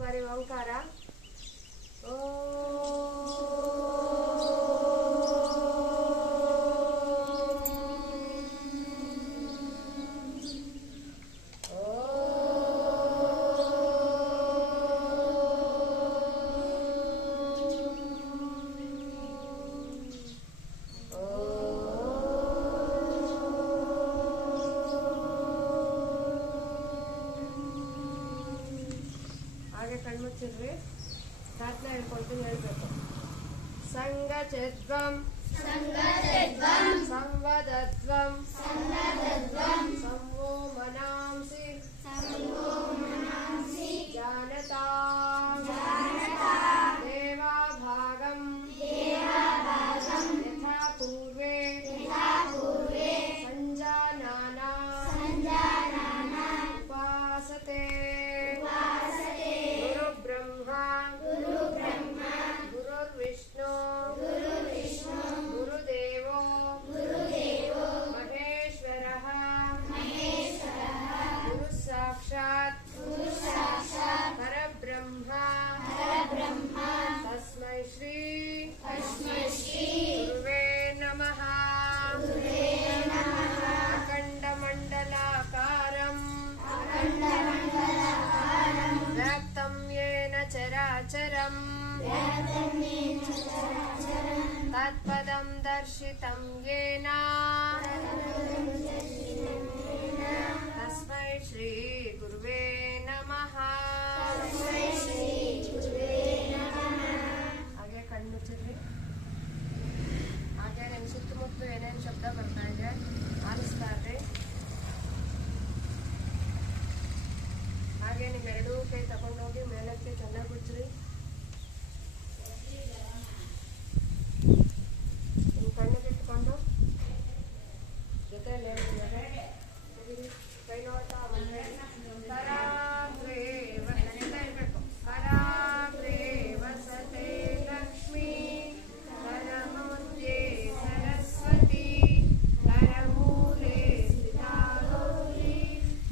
ಬಾರಿ ಓಂಕಾರ. ಹಾಗೆ ಕಣ್ಮುಚ್ಚಿರ್ರಿ. ಪ್ರಾರ್ಥನೆ ಹೇಳ್ಕೊಳ್ತೀನಿ, ಹೇಳ್ಬೇಕು. ಸಂಗಚದ್ವಂ ಸಂವದದ್ವಂ ಸಂವೋ ಮನಾಂಸಿ ಜಾನತಾಂ ದೇವಾಭಾಗಂ ಯಥಾ ಪೂರ್ವೇ ಸಂಜಾನಾನಾ ಉಪಾಸತೆ. ಗುರುರ್ವಿಷ್ಣು ಗುರುದೇವೋ ಮಹೇಶ್ವರಃ ಗುರು ಸಾಕ್ಷಾತ್ ಪರಬ್ರಹ್ಮ ತಸ್ಮೈ ಶ್ರೀ ಗುರುವೇ ನಮಃ. ಅಖಂಡಮಂಡಲಾಕಾರಂ ವ್ಯಾಪ್ತಂ ಯೇನ ಚರಾಚರಂ ತತ್ಪದಂ ದರ್ಶಿತಂ ಯೇನ ತಸ್ಮೈ ಶ್ರೀ ಗುರುವೇ ನಮಃ. ಹಾಗೆ ಕಣ್ಮುಚ್ಚಿದ್ರಿ. ಹಾಗೆ ನಿಮ್ಮ ಸುತ್ತಮುತ್ತಲು ಏನೇನು ಶಬ್ದ ಬರ್ತಾ ಇದೆ ಆಲಿಸ್ತಾ ಇರ್ರಿ. ಹಾಗೆ ನಿಮ್ಮ ಎರಡೂ ಕೈ ತಗೊಂಡೋಗಿ ಮೇಲಕ್ಕೆ ಚೆನ್ನಾಗಿ ಬಿಡ್ಸ್ರಿ. ನಿಮ್ಮ ಕಣ್ಣಿಗೆ ಇಟ್ಕೊಂಡು ಜೊತೆಯಲ್ಲಿ ಕೈ ನೋಡ್ತಾ ಬಂದ್ರೆ ಕರಾಗ್ರೇ ಇರಬೇಕು. ಕರಾಗ್ರೇ ವಸತೆ ಲಕ್ಷ್ಮೀ ಕರಮಧ್ಯೆ ಸರಸ್ವತಿ ಕರಮೂಲೆ ಸ್ಥಿತಾ ಗೌರಿ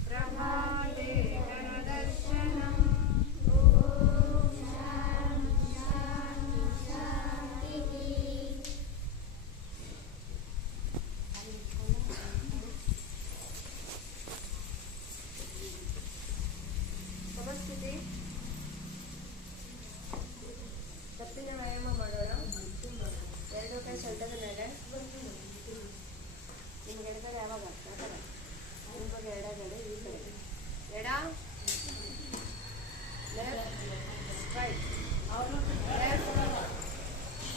ಪ್ರಭಾತೆ ಕರದರ್ಶನಂ. ಸಮಸ್ಥಿತಿ. ಕತ್ತಿನ ವ್ಯಾಯಾಮ ಮಾಡೋಣ. ಎರಡು ಕೈ ಸೊಂಟದ ಮೇಲೆ. ನಿಮ್ಗೆ ಎಡಗಡೆ ಯಾವಾಗ ನಿಮ್ಮ ಬಗ್ಗೆ ಎಡಗಡೆ ಈ ಕಡೆ ಎಡ left straight left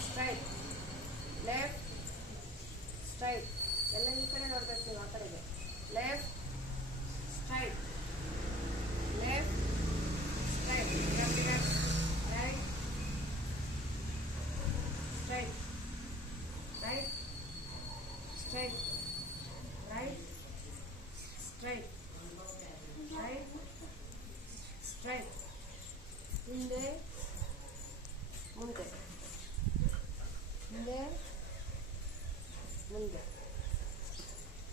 straight left straight. ಎಲ್ಲ ಈ ಕಡೆ ನೋಡ್ಬೇಕು ನೀವು. ಆ ಕಡೆಗೆ left straight left straight right straight right straight right straight right straight. ಹಿಂದೆ ಮುಂದೆ ಹಿಂದೆ ಮುಂದೆ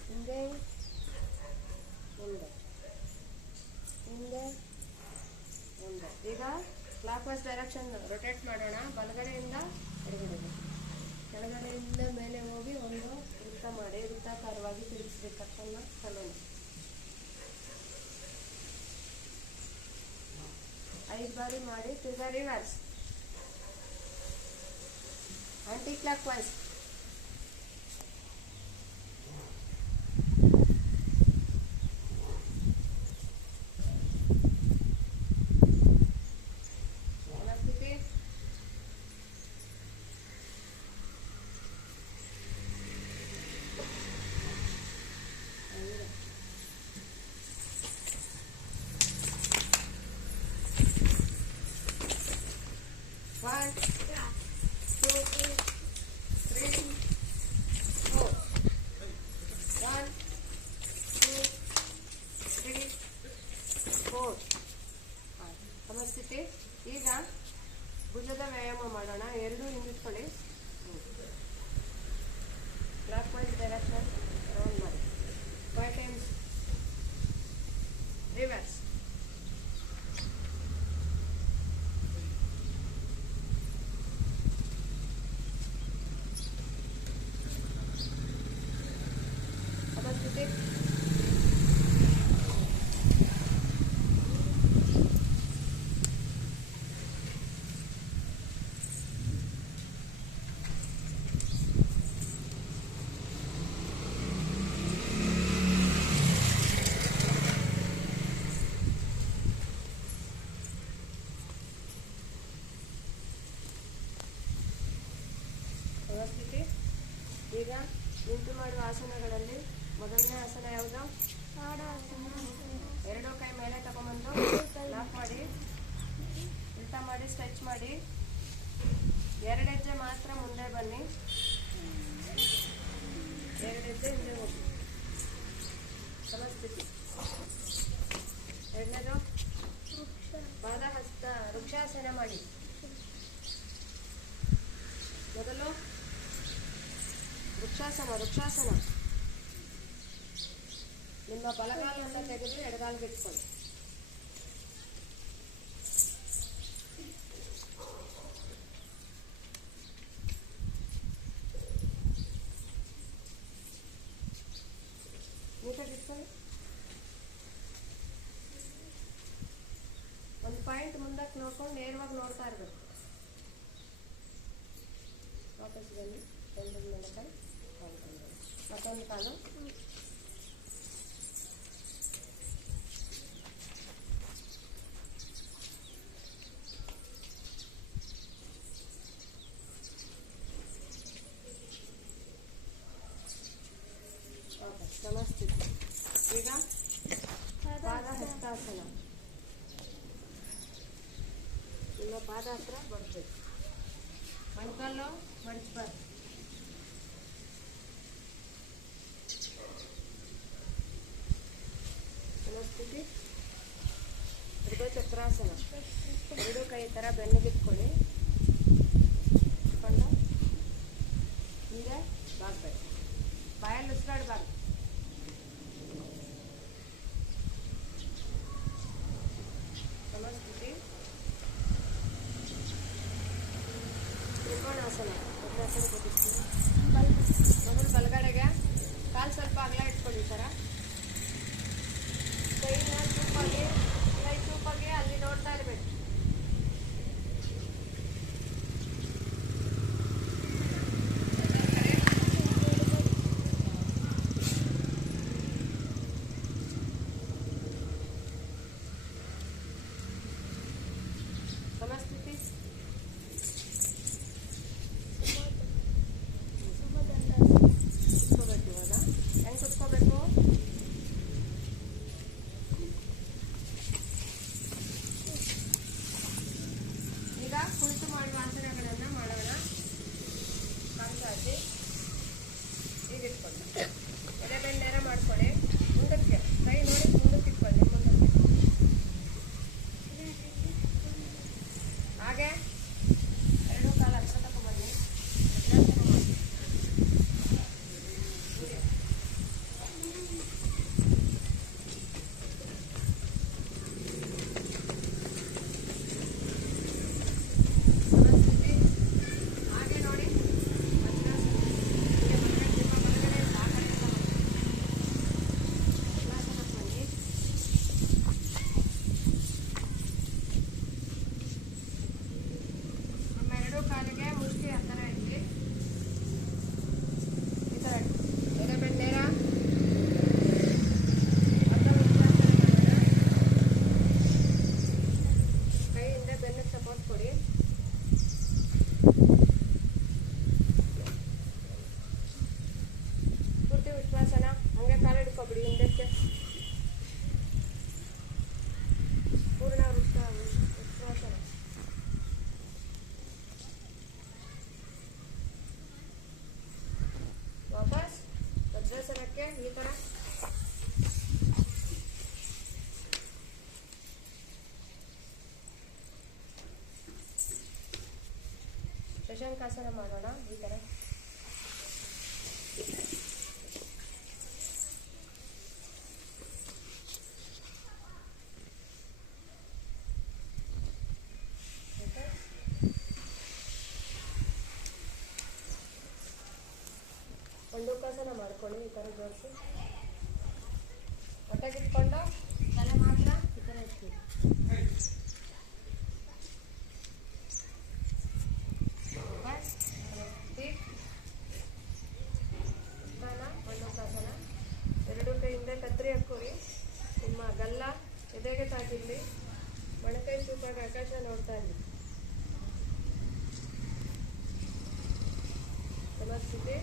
ಹಿಂದೆ ಮುಂದೆ ಹಿಂದೆ ಮುಂದೆ. ಈಗ ಕ್ಲಾಕ್ ವೈಸ್ ಡೈರೆಕ್ಷನ್ ರೊಟೇಟ್ ಮಾಡೋಣ. ಬಲಗಡೆಯಿಂದ ಎಡಗಡೆಗೆ, ಕೆಳಗಡೆಯಿಂದ ಮೇಲೆ ಹೋಗಿ ಒಂದು ವೃತ್ತ ಮಾಡಿ ವೃತ್ತಾಕಾರವಾಗಿ ತಿರುಗಿಸ್ರಿ ಕತ್ತನ್ನ ತಲೆನ. 5 ಬಾರಿ ಮಾಡಿ ತಿರ್ಗಾ reverse anti clockwise. One, two, three, four. 1, 2, 3, 4. ಸಮಸ್ಥಿತಿ. ಈಗ ಭುಜದ ವ್ಯಾಯಾಮ ಮಾಡೋಣ. ಎರಡು ಹಿಂದಿಟ್ಕೊಳ್ಳಿ. ಕ್ಲಾಕ್ ವೈಸ್ ಡೈರೆಕ್ಷನ್ ರೌಂಡ್ ಮಾಡಿ 5 times. ರಿವರ್ಸ್ ಈಗ ನಿಂತು ಮಾಡುವ ಆಸನಗಳಲ್ಲಿ ಮೊದಲನೇ ಆಸನ ಯಾವುದು? ಎರಡೂ ಕೈ ಮೇಲೆ ತಗೊಂಬಂದು ಲಾಕ್ ಮಾಡಿ, ಉಲ್ಟಾ ಮಾಡಿ, ಸ್ಟ್ರೆಚ್ ಮಾಡಿ. 2 ಹೆಜ್ಜೆ ಮಾತ್ರ ಮುಂದೆ ಬನ್ನಿ, 2 ಹೆಜ್ಜೆ ಹಿಂದೆ ಹೋಗಿ. ಸಮಸ್ಥಿತಿ. ಎರಡನೇದು ಪಾದ ಹಸ್ತ ವೃಕ್ಷಾಸನ ಮಾಡಿ. ಮೊದಲು ವೃಕ್ಷಾಸನ. ನಿಮ್ಮ ಬಲಗಾಲನ್ನು ತೆಗೆದು ಎಡಗಾಲಿಗೆ ಇಟ್ಕೊಳ್ಳಿ. ನೀಟಾಗಿ ಇಟ್ಕೊಳ್ಳಿ. ಒಂದು ಪಾಯಿಂಟ್ ಮುಂದಕ್ಕೆ ನೋಡ್ಕೊಂಡು ನೇರವಾಗಿ ನೋಡ್ತಾ ಇರಬೇಕು. ವಾಪಸ್ ಬನ್ನಿ, ಒಂದು ಕೈ, ಮತ್ತೊಂದು ಕಾಲು. ಸಮಸ್ಥಿತಿ. ಈಗ ಪಾದ ಹಸ್ತಾಸನ. ನಿಮ್ಮ ಪಾದ ಹತ್ರ ಬರ್ತದೆ, ಮೊಣಕಾಲು ಮಡಚಬಾರ್ದು. ಸಮಸ್ಥಿತಿ. ಚಕ್ರಾಸನ. 2 ಕೈ ಥರ ಬೆನ್ನಿಗಿಟ್ಕೊಳ್ಳಿ, ಇಟ್ಕೊಂಡು ಹಿಂದೆ ಬಾಗ್ಬೇಕು, ಬಾಯಲ್ಲಿ ಉಸಿರಾಡಬಾರ್ದು. ಸಮಸ್ಥಿತಿ. ತ್ರಿಕೋಣಾಸನ. ಮೊದಲು ಬಲಗಡೆಗೆ ಕಾಲು ಸ್ವಲ್ಪ ಅಗಲ ಇಟ್ಕೊಳ್ಳಿ. ಈ ಥರ ಕೈನ ಚೂಪಾಗಿ ಅಲ್ಲಿ ನೋಡ್ತಾ ಇರಬೇಕು. ಸಮಸ್ಥಿತಿ. ಕುತ್ಕೋಬೇಕು. ಇವಾಗ ಹೆಂಗೆ ಕುತ್ಕೋಬೇಕು? ಈಗ ಕುಳಿತು ಮಾಡುವ ಆಸನಗಳನ್ನು ಮಾಡೋಣ. ಕಾಲು ಈಗ ಇಟ್ಕೊಳ್ಳಿ, ಎದೆ ಬೆನ್ನು ನೇರ ಮಾಡ್ಕೊಳ್ಳಿ. ಮುಂದಕ್ಕೆ ಕೈ ನೋಡಿ, ಮುಂದಕ್ಕೆ ಇಟ್ಕೊಳ್ಳಿ. ಹಾಗೆ 2 ಕಾಲು ಅಕ್ಷ ತಗೊಂಡ್ಬನ್ನಿ. ಸಮಸ್ಥಿತಿ. ಹಾಗೆ ನೋಡಿ, ಕಾಲಿಗೆ ಮುಷ್ಟಿ ಆ ಥರ ಇರಲಿ. ಈ ಥರ ಎದೆ ಬೆನ್ನು ನೇರ. ಕೈಯಿಂದ ಬೆನ್ನಿಗೆ ಸಪೋರ್ಟ್ ಕೊಡಿ. ಪೂರ್ತಿ ಉಷ್ಟ್ರಾಸನ. ಹಂಗೆ ಕಾಲು ಹಿಡ್ಕೊಬಿಡಿ ಹಿಂದಕ್ಕೆ. ಪೂರ್ಣ ಉಷ್ಟ್ರಾಸನ. ವಾಪಸ್ ವಜ್ರಾಸನಕ್ಕೆ. ಈ ಥರ ಶಶಾಂಕಾಸನ ಮಾಡೋಣ. ಈ ಥರ ಮಂಡೂಕಾಸನ ಮಾಡ್ಕೊಳ್ಳಿ. ಈ ಥರ ಜೋಡಿಸಿ ಹೊಟ್ಟೆಗಿಟ್ಕೊಂಡು ತಲೆ ಮಾತ್ರ ಈ ಥರ ಇಡ್ತೀವಿ. ಮಂಡೂಕಾಸನ. 2 ಕೈಯಿಂದ ಕತ್ತರಿ ಹಾಕ್ಕೊರಿ. ನಿಮ್ಮ ಗಲ್ಲ ಎದೆಗೆ ತಾಕಿರಲಿ. ಮೊಣಕೈ ಚೂಪಾಗಿ ಆಕಾಶ ನೋಡ್ತಾ ಇರಲಿ. ಸಮಸ್ಥಿತಿ.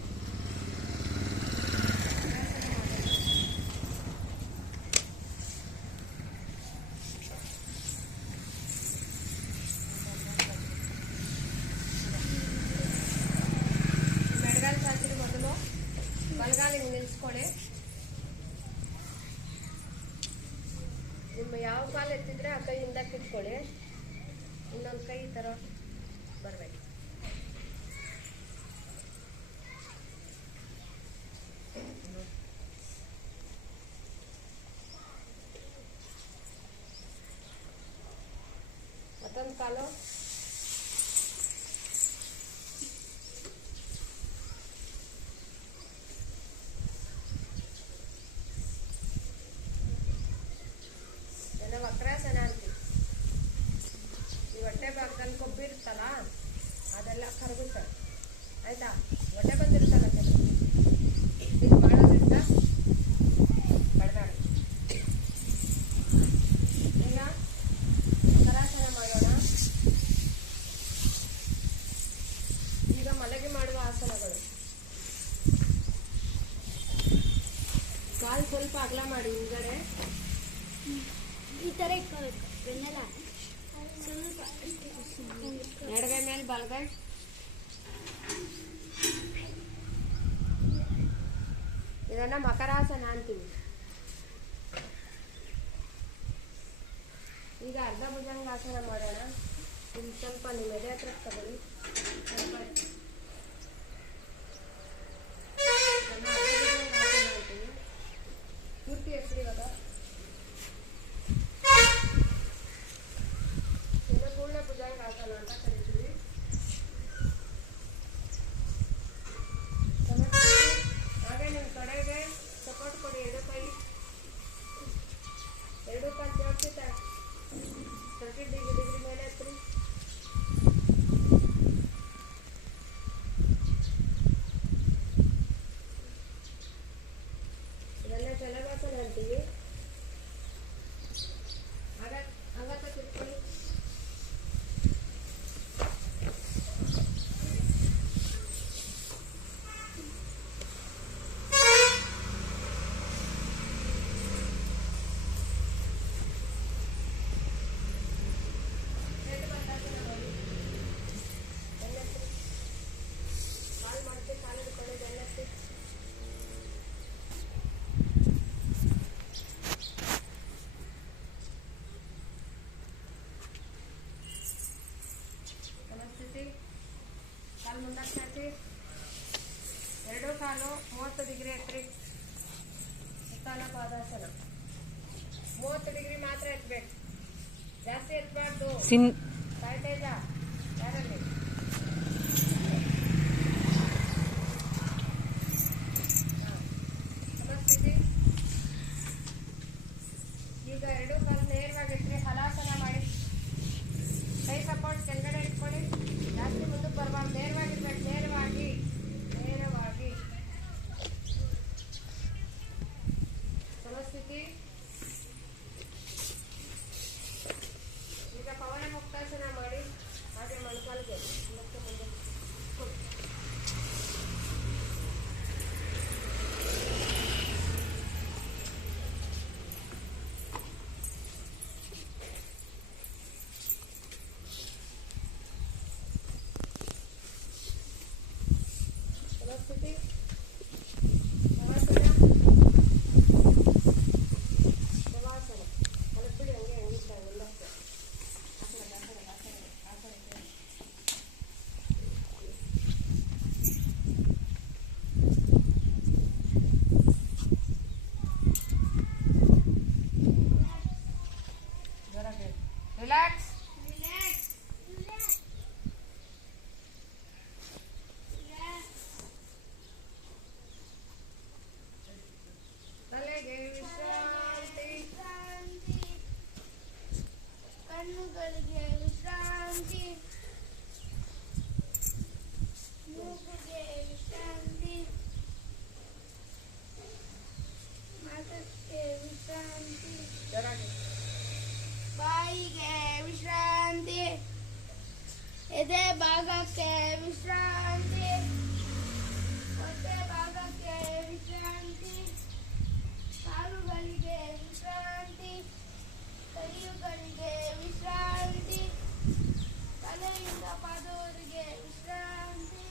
ಕೈ ಈ ಥರ ಬರಬೇಕು. ಮತ್ತೊಂದು ಕಾಲು ವಕ್ರಾಸನ ಅಂತೀವಿ. ಈ ಹೊಟ್ಟೆ ಭಾಗದಲ್ಲಿ ಕೊಬ್ಬಿರುತ್ತಲ್ಲ ಅದೆಲ್ಲ ಕರಗುತ್ತೆ. ಆಯ್ತಾ? ಹೊಟ್ಟೆ ಬಂದಿರುತ್ತಲ್ಲ ಇದು ಮಾಡೋದ್ರಿಂದ ಬಡದಾಡಿ. ಈಗ ವಕ್ರಾಸನ ಮಾಡೋಣ. ಈಗ ಮಲಗಿ ಮಾಡುವ ಆಸನಗಳು. ಕಾಲು ಸ್ವಲ್ಪ ಅಗಲ ಮಾಡಿ ಹಿಂಗಡೆ ಈ ಥರ ಇಟ್ಕೋಬೇಕು. ಬೆನ್ನೆಲ್ಲ ಸ್ವಲ್ಪ ಎಡಗೈ ಮೇಲೆ ಬಲಗೈ. ಇದನ್ನ ಮಕರಾಸನ ಅಂತೀವಿ. ಈಗ ಅರ್ಧ ಭುಜಂಗಾಸನ ಮಾಡೋಣ. ಇಲ್ಲಿ ಸ್ವಲ್ಪ ನಿಮ್ಮ ಎದೆ ಹತ್ರ ತಗೊಳ್ಳಿ. ಸ್ವಲ್ಪ ಅಂತೀವಿ. ಪೂರ್ತಿ ಹೆಸರು ಇವಾಗ ಪೂರ್ಣ ಭುಜಂಗಾಸನ ಅಂತ ಕರಿತೀವಿ. ಹಾಗೆ ನಿಮ್ಮ ಕಡೆಗೆ ಸಪೋರ್ಟ್ ಕೊಡಿ. ಎರಡು ಕಾಲು ಜೋಡಿಸಿ 30 ಡಿಗ್ರಿ ಮೇಲೆ ಹತ್ರಿ. ಇದೆಲ್ಲ ಶಲಭಾಸನ ಅಂತೀವಿ. ಹಂಗತ್ತ ತಿರ್ಕೊಳ್ಳಿ. ಕಾಲು ಮುಂದಕ್ಕೆ ಹಾಕಿ. ಎರಡೂ ಕಾಲು 30 ಡಿಗ್ರಿ ಎತ್ತರಿ. ಉತ್ತಾನ ಪಾದಾಸನ 30 ಡಿಗ್ರಿ ಮಾತ್ರ ಎತ್ತಬೇಕು. ಜಾಸ್ತಿ ಎತ್ತಬಾರ್ದು. ಸಾಯ್ತೇಜ ಯಾರಲ್ಲಿ ಸಮಸ್ಥಿತಿ. ಈಗ ಎರಡೂ ಕಾಲು ನೇರವಾಗಿ ಇಟ್ಟರೆ ಹಲಾಸನ ಮಾಡಿ. ಕೈ ಸಪೋರ್ಟ್ ಕೆಳಗಡೆ ಇಟ್ಕೊಳ್ಳಿ. ಜಾಸ್ತಿ ಮುಂದಕ್ಕೆ ಬರಬಾರ್ದು. ನೇರವಾಗಿರ್ಬೇಕು. ನೇರವಾಗಿ ಸಮಸ್ಥಿತಿ. ಈಗ ಪವನ ಮುಕ್ತಾಸನ ಮಾಡಿ. ಹಾಗೆ ಮೊಣಕಾಲಿಗೆ ಮುಂದಕ್ಕೆ ಮುಂದೆ ಸಮಸ್ಥಿತಿ. ಶವಾಸನ ಹೊಲಬಿಡಿ. ಹಂಗೆ ಹೆಂಗಿರ್ತಾರೆ ಮುಂದಕ್ಕೆ ರಿಲ್ಯಾಕ್ಸ್. ತಲೆಗೆ ವಿಶ್ರಾಂತಿ. ಕಣ್ಣುಗಳಿಗೆ ವಿಶ್ರಾಂತಿ. ಮೂಗುಗೆ ವಿಶ್ರಾಂತಿ. ಮಾತಕ್ಕೆ ವಿಶ್ರಾಂತಿ. ಬಾಯಿಗೆ ವಿಶ್ರಾಂತಿ. ಎದೆ ಭಾಗಕ್ಕೆ ವಿಶ್ರಾಂತಿ. ಹೊಟ್ಟೆ ಭಾಗಕ್ಕೆ ವಿಶ್ರಾಂತಿ. ಕಾಲುಗಳಿಗೆ ವಿಶ್ರಾಂತಿ. ಕೈಯುಗಳಿಗೆ ವಿಶ್ರಾಂತಿ. ತಲೆಯಿಂದ ಪಾದವರೆಗೆ ವಿಶ್ರಾಂತಿ.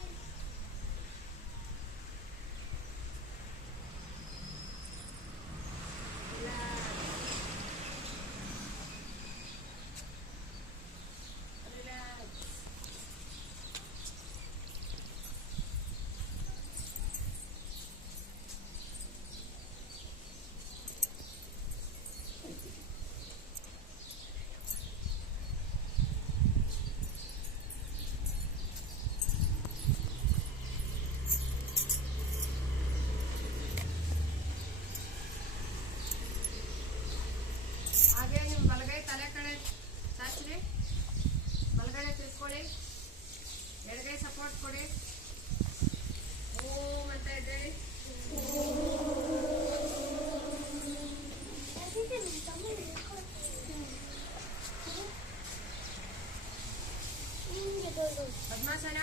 ಒತ್ತು ಕೊಡಿ. ಓಂ ಅಂತ ಇದ್ದೇಳಿ. ಪದ್ಮಾಸನ.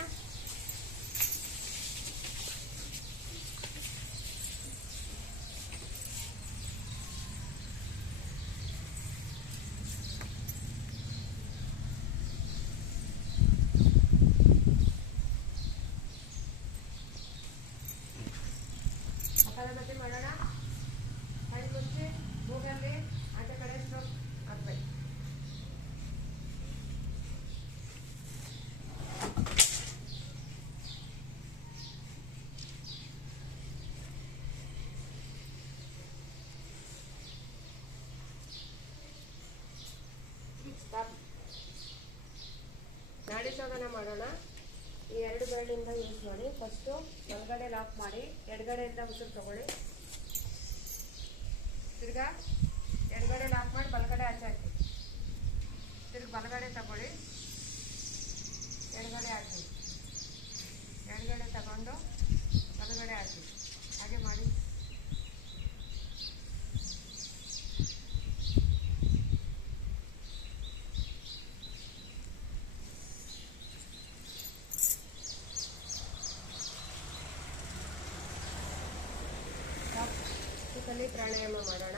ಕಪಾಲಭಾತಿ ಮಾಡೋಣ. ಕೈ ಮುಚ್ಚಿ ಮೂಗಲ್ಲಿ ಆಚೆ ಕಡೆ ಸ್ಟ್ರೋಕ್ ಹಾಕ್ಬೇಕು. ನಾಡಿ ಶೋಧನ ಮಾಡೋಣ. ಈ ಎರಡು ಬೆರಳಿಂದ ಯೂಸ್ ಮಾಡಿ. ಫಸ್ಟು ಒಳಗಡೆ ಲಾಕ್ ಮಾಡಿ ಎಡಗಡೆಯಿಂದ ಉಸಿರು ತಗೊಳ್ಳಿ. ತಿರ್ಗಾ ಎಡಗಡೆ ಲಾಕ್ ಮಾಡಿ ಬಲಗಡೆ ಆಚೆ ಹಾಕಿ. ತಿರ್ಗಿ ಬಲಗಡೆ ತಗೊಳ್ಳಿ, ಎಡಗಡೆ ಹಾಕಿ, ಎಡಗಡೆ ತಗೊಂಡು ಬಲಗಡೆ ಹಾಕಿ. ಹಾಗೆ ಮಾಡಿ. ಸುತ್ತಲಿ ಪ್ರಾಣಾಯಾಮ ಮಾಡೋಣ.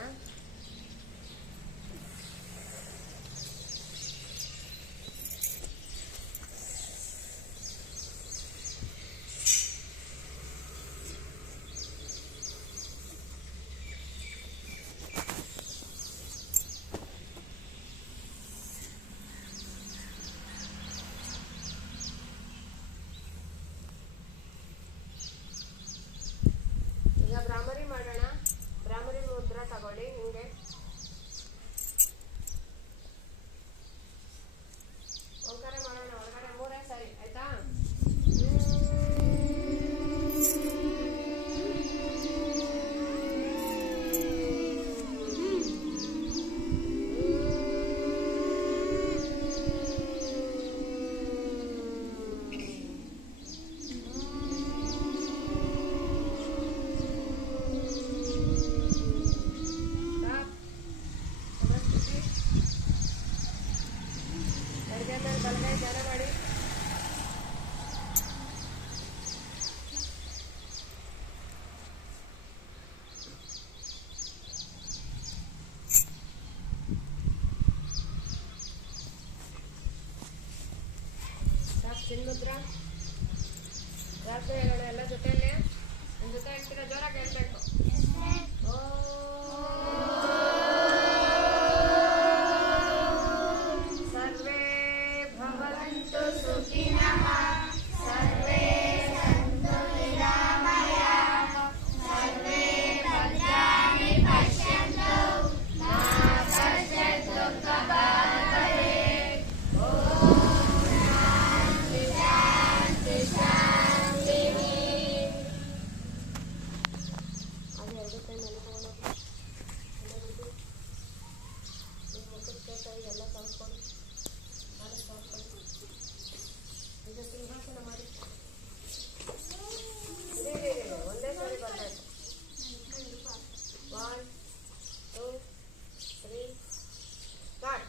ಈಗ ಭ್ರಾಮರಿ ಮಾಡೋಣ. ಭ್ರಾಮರಿ ಮುದ್ರಾ ತಗೊಳ್ಳಿ. ಹಿಂಗೆ ಓಂಕಾರ ಮಾಡೋಣ. ಒಳಗಡೆ 3 ಸರಿ ಆಯ್ತಾ? ಬಲಗೈ ಧ್ಯಾನ ಮಾಡಿ. ಚಿನ್ಮುದ್ರಾ. ಜಾಸ್ತಿ ಹೇಳೋಣ ಎಲ್ಲ ಜೊತೆಯಲ್ಲಿ. ನಿಮ್ಮ ಜೊತೆ ಹೇಳ್ತೀರಾ? ಜೋರಾಗಿ ಹೇಳ್ಬೇಕು. ಒಂದೇ ಸಾರಿ ಬರಬೇಕು. 1 2 3 ಸ್ಟಾರ್ಟ್.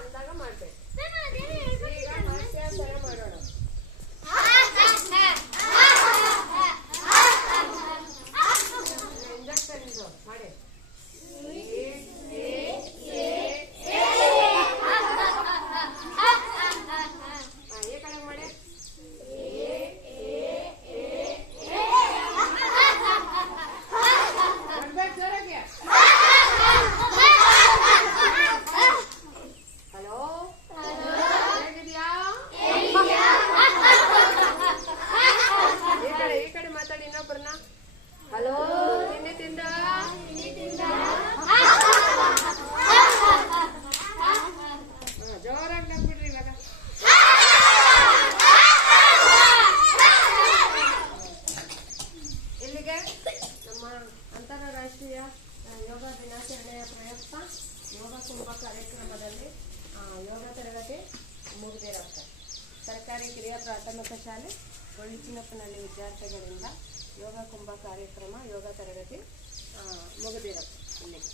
ಅಂದಾಗ ಮಾಡ್ಬೇಕು. ಈಗ ಹಾಸ್ಯಾಸನ ಮಾಡೋಣ. ಇಂಜೆಕ್ಷನ್ ಇದು ಮಾಡಿ. ಈ ಕಡೆ ಮಾಡಿ. ಬರ್ಬೇಕು ಜೋರಾಗಿ. ಹಲೋ, ಹೇಗಿದ್ಯಾ? ಈ ಕಡೆ ಮಾತಾಡಿ ಇನ್ನೊಬ್ಬರನ್ನ. ಹಲೋ, ತಿಂಡಿ ತಿಂದ? ಜೋರಾಗಿ ನಗ್ಬಿಡ್ರಿ ಇವಾಗ. ಇಲ್ಲಿಗೆ ನಮ್ಮ ಅಂತಾರಾಷ್ಟ್ರೀಯ ಯೋಗ ದಿನಾಚರಣೆಯ ಪ್ರಯೋಗ ಪ್ರಾಥಮಿಕ ಶಾಲೆ ಗೊಳ್ಳಿಚಿನಪ್ಪನಹಳ್ಳಿ ವಿದ್ಯಾರ್ಥಿಗಳಿಂದ ಯೋಗ ಕುಂಭ ಕಾರ್ಯಕ್ರಮ ಯೋಗ ತರಗತಿ ಮುಗಿದಿರುತ್ತೆ ಇಲ್ಲಿಗೆ.